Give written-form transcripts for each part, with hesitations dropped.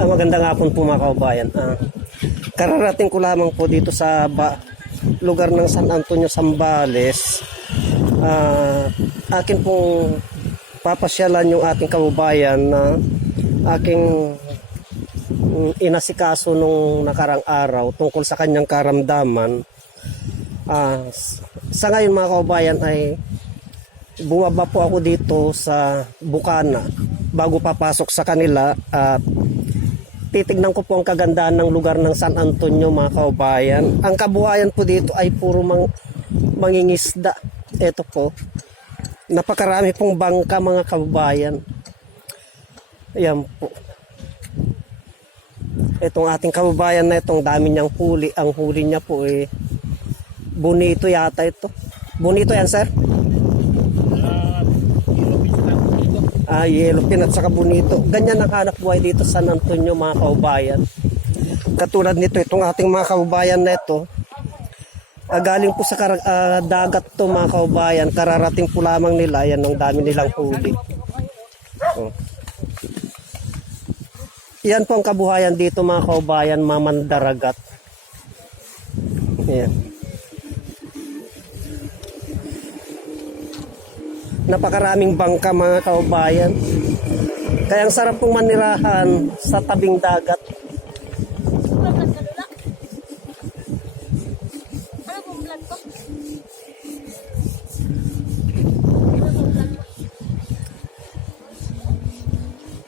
Magandang hapon po mga kaubayan. Kararating ko lamang po dito sa lugar ng San Antonio, Zambales. Akin pong papasyalan yung ating kaubayan na aking inasikaso nung nakarang araw tungkol sa kanyang karamdaman. Sa ngayon mga kaubayan ay bumaba po ako dito sa Bukana bago papasok sa kanila at titignan ko po ang kagandahan ng lugar ng San Antonio mga kaubayan. Ang kabuhayan po dito ay puro mangingisda. Ito po, napakarami pong bangka mga kaubayan. Ayan po. Itong ating kababayan na itong dami niyang huli. Ang huli niya po bonito yata ito. Bonito yan sir? Yellowfin at saka bonito. Ganyan ang hanap buhay dito sa San Antonio mga kaubayan. Katulad nito, itong ating mga kaubayan na ito, galing po sa dagat to mga kaubayan. Kararating po lamang nila. Yan ang dami nilang huli. Yan po ang kabuhayan dito mga kaubayan, mamandaragat. Yan. Napakaraming bangka mga kaubayan. Kaya ang sarap pong manirahan sa tabing dagat.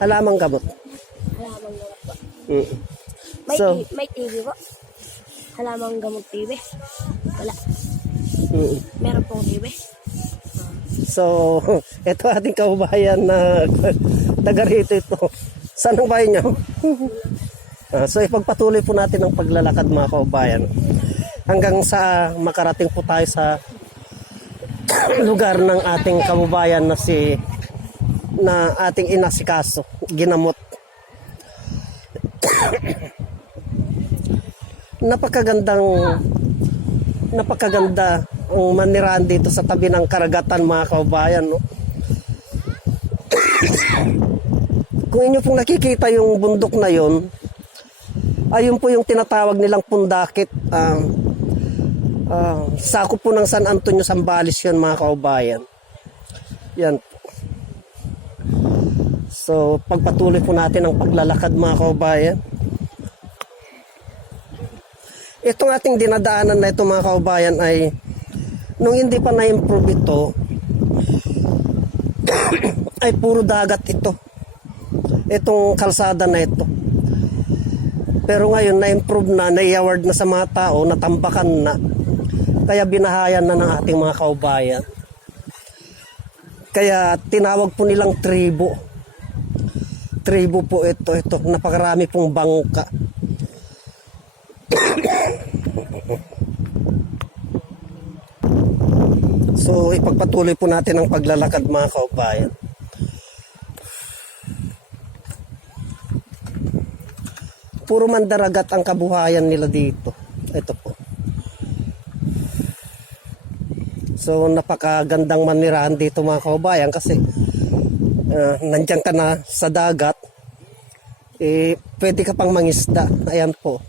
Halamang gamot. Halamang gamot po. May TV po. Halamang gamot TV. Wala. Meron pong TV. So, ito ating kaubayan na taga rito ito. Saan ang bahay niyo? So, ipagpatuloy po natin ang paglalakad mga kaubayan. Hanggang sa makarating po tayo sa lugar ng ating kaubayan na ating inasikaso, ginamot. Napakaganda ang manirahan dito sa tabi ng karagatan mga kaubayan, no? Kung inyo pong nakikita yung bundok na yon, ayun po yung tinatawag nilang Pundakit. Sakop po ng San Antonio, Zambales yun mga kaubayan. Yan. So pagpatuloy po natin ang paglalakad mga kaubayan. Itong ating dinadaanan na ito mga kaubayan ay nung hindi pa na-improve ito ay puro dagat ito. Itong kalsada na ito. Pero ngayon na-improve na, na-award na sa mga tao, natambakan na. Kaya binahayan na ng ating mga kaubayan. Kaya tinawag po nilang tribo. Tribo po ito. Napakarami pong bangka. So ipagpatuloy po natin ang paglalakad mga kaubayan. Puro mandaragat ang kabuhayan nila dito. Ito po. So napakagandang manirahan dito mga kaubayan kasi nandiyan ka na sa dagat, pwede ka pang mangisda. Ayan po.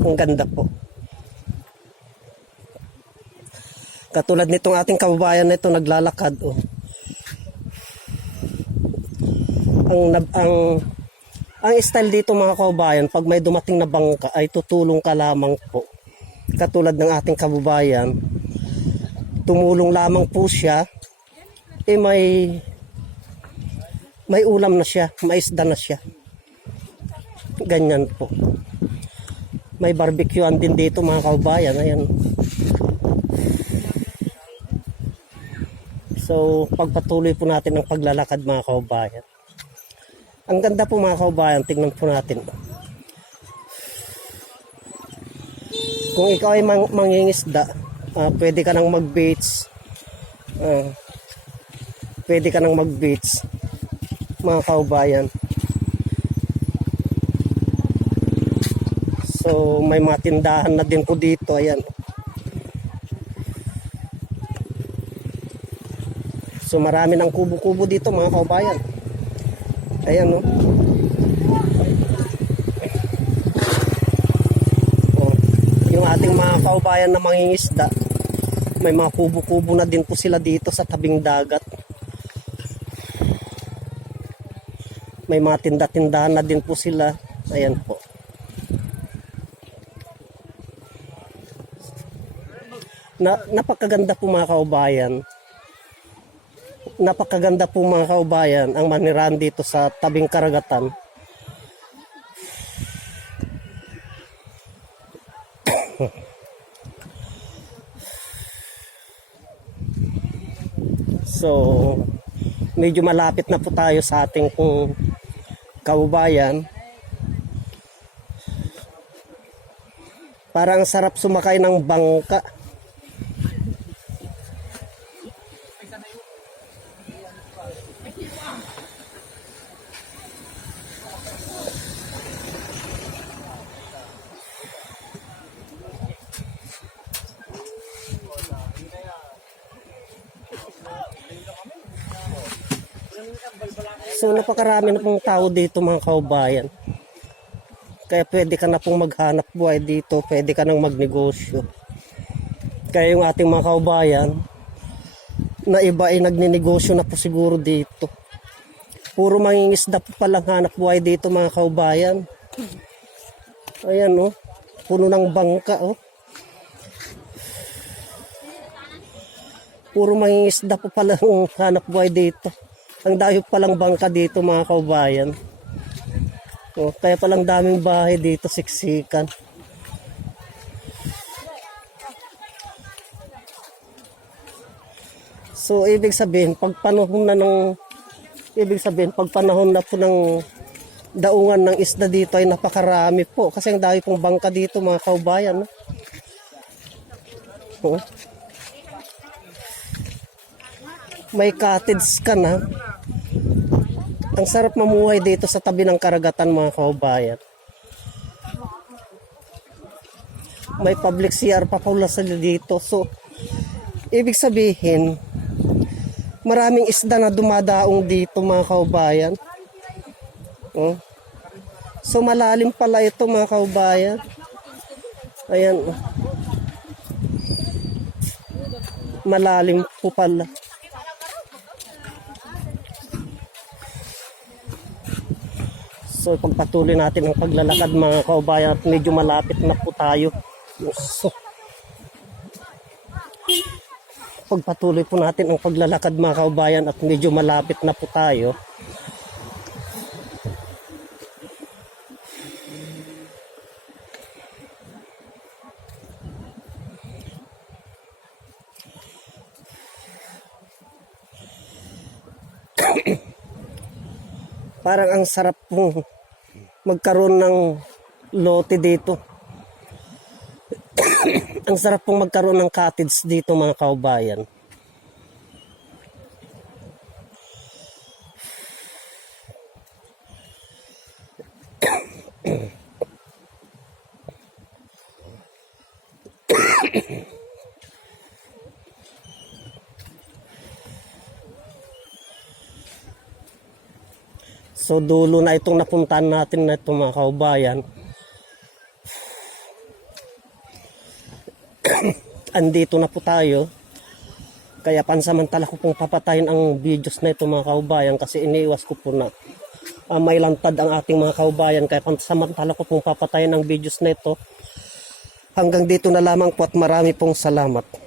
Ang ganda po. Katulad nitong ating kababayan na ito naglalakad. Ang style dito mga kababayan, pag may dumating na bangka ay tutulong ka lamang po. Katulad ng ating kababayan, tumulong lamang po siya, may ulam na siya, may isda na siya. Ganyan po. May barbecuean din dito mga kababayan. Ayan. So, pagpatuloy po natin ang paglalakad mga kaubayan. Ang ganda po mga kaubayan, tingnan po natin. Kung ikaw ay mangingisda, pwede ka nang mag-baits. Pwede ka nang mag-baits mga kaubayan. So, may mga tindahan na din po dito. Ayan. So marami ng kubo-kubo dito mga kaubayan. Ayan no. Oh, yung ating mga kaubayan na mangingisda, may mga kubo-kubo na din po sila dito sa tabing dagat. May mga tinda-tindahan na din po sila. Ayan po. Napakaganda po mga kaubayan. Napakaganda po mga kaubayan ang manirahan dito sa tabing karagatan. So, medyo malapit na po tayo sa ating kaubayan. Parang sarap sumakay ng bangka. So napakarami na pong tao dito mga kaubayan. Kaya pwede ka na pong maghanap buhay dito, pwede ka nang magnegosyo. Kaya yung ating mga kaubayan, na iba ay nagninegosyo na po siguro dito. Puro mangingisda po palang hanap buhay dito mga kaubayan. Ayan oh, puno ng bangka oh. Puro mangingisda po palang hanap buhay dito. Ang dayo palang bangka dito mga kaubayan. Oh, kaya palang daming bahay dito, siksikan. So ibig sabihin pag panahon na po ng daungan ng isda dito ay napakarami po kasi ang dayo pong bangka dito mga kaubayan. Oh. May cottage ka na. Ang sarap mamuhay dito sa tabi ng karagatan mga kaubayan. May public CR pa pala sila dito. So, ibig sabihin, maraming isda na dumadaong dito mga kaubayan. Oh. So, malalim pala ito mga kaubayan. Ayan. Malalim po pala. So pagpatuloy natin ang paglalakad mga kaubayan at medyo malapit na po tayo. So, pagpatuloy po natin ang paglalakad mga kaubayan at medyo malapit na po tayo. Parang ang sarap pong magkaroon ng lote dito. Ang sarap pong magkaroon ng cottage dito mga kaubayan. So dulo na itong napuntahan natin na ito mga kaubayan. Andito na po tayo. Kaya pansamantala ko pong papatayin ang videos na ito mga kaubayan kasi iniiwas ko po na may lantad ang ating mga kaubayan. Kaya pansamantala ko pong papatayin ang videos na ito. Hanggang dito na lamang po at marami pong salamat.